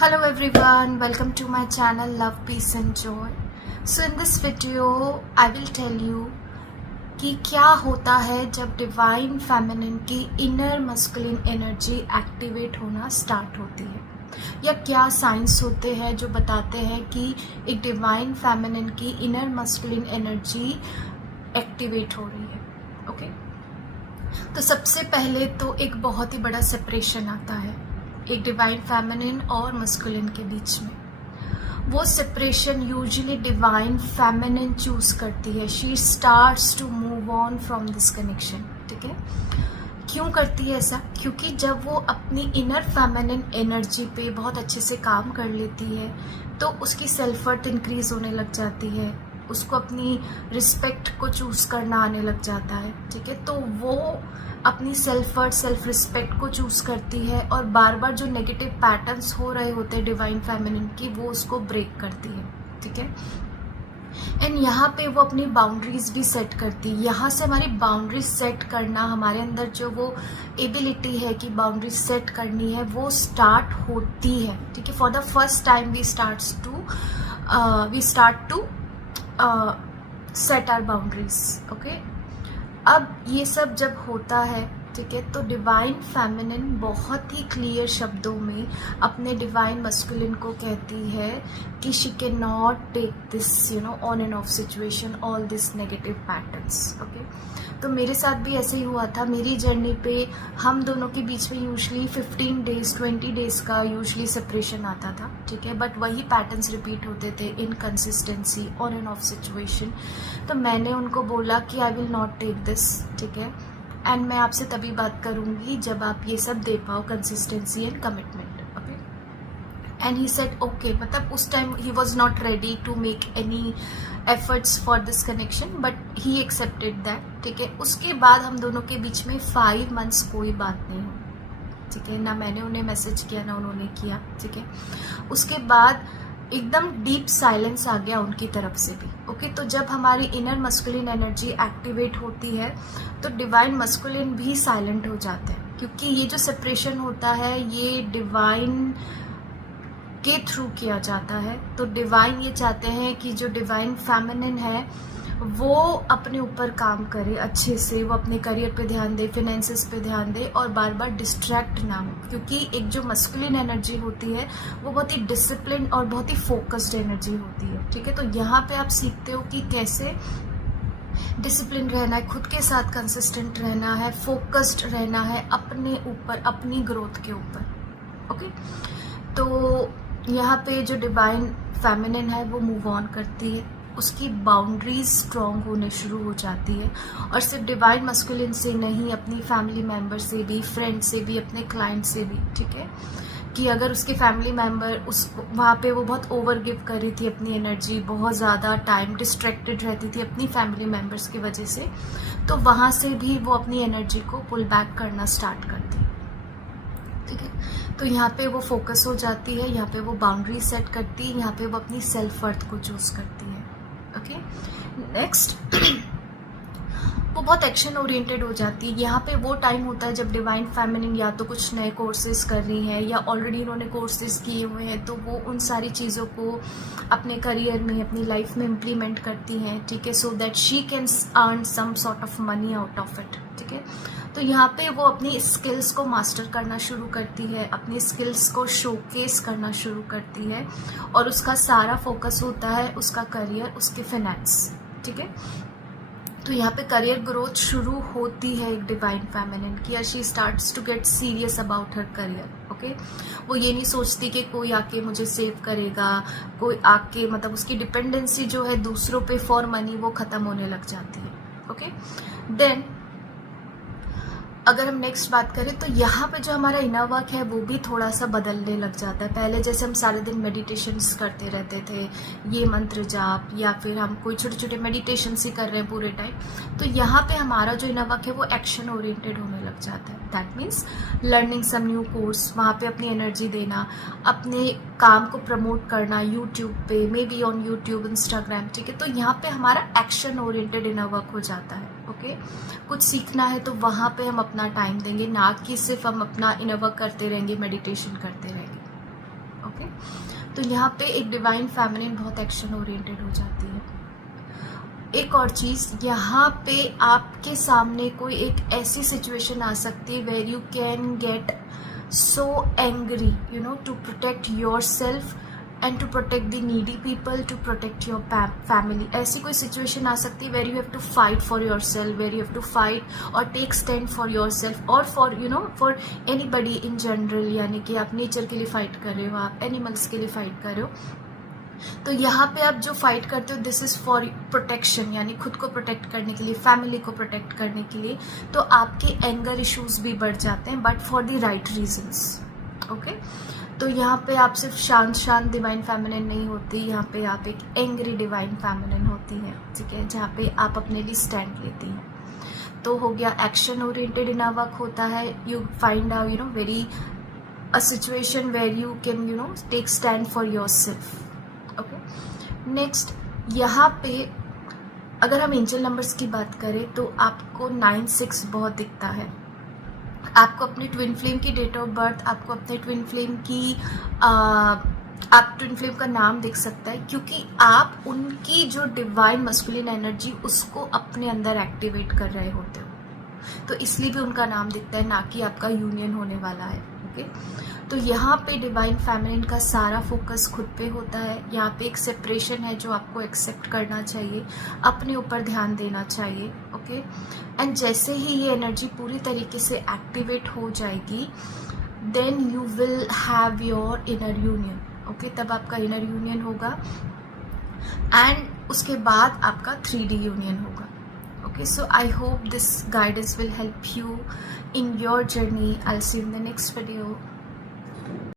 Hello everyone, welcome to my channel Love, Peace and Joy. So in this video I will tell you कि क्या होता है जब divine feminine की inner masculine energy activate होना start होती है, या क्या साइंस होते हैं जो बताते हैं कि एक डिवाइन फेमिनिन की इनर मस्कुलिन एनर्जी एक्टिवेट हो रही है। ओके, तो सबसे पहले तो एक बहुत ही बड़ा सेपरेशन आता है एक डिवाइन फेमिनिन और मस्कुलिन के बीच में। वो separation usually divine feminine choose करती है। She starts to move on from this connection. ठीक है, क्यों करती है ऐसा? क्योंकि जब वो अपनी इनर फेमिनिन एनर्जी पे बहुत अच्छे से काम कर लेती है तो उसकी सेल्फ वर्थ इंक्रीज होने लग जाती है, उसको अपनी रिस्पेक्ट को चूज करना आने लग जाता है। ठीक है, तो वो अपनी सेल्फ वर्थ, सेल्फ रिस्पेक्ट को चूज करती है और बार बार जो नेगेटिव पैटर्न्स हो रहे होते हैं डिवाइन फेमिनिन की, वो उसको ब्रेक करती है। ठीक है, एंड यहाँ पे वो अपनी बाउंड्रीज भी सेट करती है। यहाँ से हमारी बाउंड्रीज सेट करना, हमारे अंदर जो वो एबिलिटी है कि बाउंड्रीज सेट करनी है, वो स्टार्ट होती है। ठीक है, for the first time we start to set our boundaries. Okay, अब ये सब जब होता है, ठीक है, तो डिवाइन फेमिनिन बहुत ही क्लियर शब्दों में अपने डिवाइन मस्कुलिन को कहती है कि she can not take this on and off situation, all this negative patterns. Okay, तो मेरे साथ भी ऐसे ही हुआ था। मेरी जर्नी पे हम दोनों के बीच में यूजुअली 15 डेज 20 डेज का यूजुअली सेपरेशन आता था। ठीक है, बट वही पैटर्न्स रिपीट होते थे, inconsistency, on and off situation. तो मैंने उनको बोला कि I will not take this. ठीक है, एंड मैं आपसे तभी बात करूंगी जब आप ये सब दे पाओ, consistency and commitment. Okay, and he said okay. मतलब उस time he was not ready to make any efforts for this connection, but he accepted that. ठीक है, उसके बाद हम दोनों के बीच में 5 मंथ्स कोई बात नहीं हुई। ठीक है, ना मैंने उन्हें मैसेज किया ना उन्होंने किया। ठीक है, उसके बाद एकदम डीप साइलेंस आ गया उनकी तरफ से भी। ओके, तो जब हमारी इनर मस्कुलिन एनर्जी एक्टिवेट होती है तो डिवाइन मस्कुलिन भी साइलेंट हो जाते हैं, क्योंकि ये जो सेपरेशन होता है ये डिवाइन के थ्रू किया जाता है। तो डिवाइन ये चाहते हैं कि जो डिवाइन फेमिनिन है वो अपने ऊपर काम करे अच्छे से, वो अपने करियर पे ध्यान दे, फिनेंसेस पे ध्यान दे और बार बार डिस्ट्रैक्ट ना हो। क्योंकि एक जो मस्कुलिन एनर्जी होती है वो बहुत ही डिसिप्लिन और बहुत ही फोकस्ड एनर्जी होती है। ठीक है, तो यहाँ पे आप सीखते हो कि कैसे डिसिप्लिन रहना है, खुद के साथ कंसिस्टेंट रहना है, फोकस्ड रहना है अपने ऊपर, अपनी ग्रोथ के ऊपर। ओके, तो यहाँ पे जो डिवाइन फेमिनिन है वो मूव ऑन करती है, उसकी बाउंड्रीज स्ट्रॉन्ग होने शुरू हो जाती है। और सिर्फ डिवाइन मस्कुलिन से नहीं, अपनी फैमिली मेंबर से भी, फ्रेंड से भी, अपने क्लाइंट से भी। ठीक है, कि अगर उसके फैमिली मेंबर उसको वहाँ पे वो बहुत ओवर गिव कर रही थी अपनी एनर्जी, बहुत ज़्यादा टाइम डिस्ट्रैक्टेड रहती थी अपनी फैमिली मेंबर्स की वजह से, तो वहाँ से भी वो अपनी एनर्जी को पुल बैक करना स्टार्ट करती है। ठीक है, तो यहाँ पे वो फोकस हो जाती है, यहाँ पे वो बाउंड्री सेट करती है, यहाँ पे वो अपनी सेल्फ वर्थ को चूज करती है। ओके, नेक्स्ट वो बहुत एक्शन ओरिएंटेड हो जाती है। यहाँ पे वो टाइम होता है जब डिवाइन फेमिनिन या तो कुछ नए कोर्सेज कर रही हैं या ऑलरेडी उन्होंने कोर्सेज किए हुए हैं, तो वो उन सारी चीज़ों को अपने करियर में, अपनी लाइफ में इम्प्लीमेंट करती हैं। ठीक है, so that she can earn some sort of money out of it. ठीक है, तो यहाँ पे वो अपनी स्किल्स को मास्टर करना शुरू करती है, अपनी स्किल्स को शोकेस करना शुरू करती है और उसका सारा फोकस होता है उसका करियर, उसके फाइनेंस। ठीक है, तो यहाँ पे करियर ग्रोथ शुरू होती है एक डिवाइन फेमिनिन की। She starts to get serious about her career. Okay, वो ये नहीं सोचती कि कोई आके मुझे सेव करेगा, कोई आके, मतलब उसकी डिपेंडेंसी जो है दूसरों पे फॉर मनी वो खत्म होने लग जाती है। ओके, देन अगर हम नेक्स्ट बात करें तो यहाँ पे जो हमारा इनर वर्क है वो भी थोड़ा सा बदलने लग जाता है। पहले जैसे हम सारे दिन मेडिटेशंस करते रहते थे, ये मंत्र जाप, या फिर हम कोई छोटे छोटे मेडिटेशंस ही कर रहे हैं पूरे टाइम, तो यहाँ पे हमारा जो इनर वर्क है वो एक्शन ओरिएंटेड होने लग जाता है। That means learning some new course, वहाँ पे अपनी एनर्जी देना, अपने काम को प्रमोट करना यूट्यूब पे, may be on YouTube, Instagram. ठीक है, तो यहाँ पे हमारा एक्शन ओरिएंटेड इनर वर्क हो जाता है। ओके, कुछ सीखना है तो वहाँ पे हम अपना टाइम देंगे, ना कि सिर्फ हम अपना इनर वर्क करते रहेंगे, मेडिटेशन करते रहेंगे। ओके। तो यहाँ पे एक डिवाइन फेमिनिन बहुत एक्शन ओरिएंटेड हो जाती है। एक और चीज़, यहाँ पे आपके सामने कोई एक ऐसी सिचुएशन आ सकती है where you can get so angry, you know, to protect yourself and to protect the needy people, to protect your family. ऐसी कोई सिचुएशन आ सकती है where you have to fight for yourself, where you have to fight और take stand for yourself और for, you know, for anybody in general. यानी कि आप नेचर के लिए फाइट कर रहे हो, आप एनिमल्स के लिए फाइट कर रहे हो। तो यहाँ पे आप जो फाइट करते हो, दिस इज फॉर प्रोटेक्शन, यानी खुद को प्रोटेक्ट करने के लिए, फैमिली को प्रोटेक्ट करने के लिए। तो आपके एंगर इश्यूज भी बढ़ जाते हैं, but for the right reasons, okay. तो यहाँ पे आप सिर्फ शांत डिवाइन फेमिनिन नहीं होती, यहाँ पे आप एक एंग्री डिवाइन फेमिनिन होती है, ठीक है, जहाँ पे आप अपने लिए स्टैंड लेती हैं। तो हो गया एक्शन ओरिएंटेड इनर वर्क होता है, you find out, you know, very a situation where you can, you know, take stand for yourself, okay. Next, यहाँ पे अगर हम एंजल नंबर्स की बात करें तो आपको 9-6 बहुत दिखता है। आपको अपने ट्विन फ्लेम की डेट ऑफ बर्थ, आपको अपने ट्विन फ्लेम की आप ट्विन फ्लेम का नाम दिख सकता है, क्योंकि आप उनकी जो डिवाइन मस्कुलिन एनर्जी उसको अपने अंदर एक्टिवेट कर रहे होते हो, तो इसलिए भी उनका नाम दिखता है, ना कि आपका यूनियन होने वाला है, ओके। तो यहाँ पे डिवाइन फेमिनिन का सारा फोकस खुद पे होता है। यहाँ पे एक सेपरेशन है जो आपको एक्सेप्ट करना चाहिए, अपने ऊपर ध्यान देना चाहिए, ओके। एंड जैसे ही ये एनर्जी पूरी तरीके से एक्टिवेट हो जाएगी, then you will have your inner union, okay. तब आपका इनर यूनियन होगा एंड उसके बाद आपका 3D यूनियन होगा, okay. So I hope this guidance will help you in your journey. I'll see you in the next video.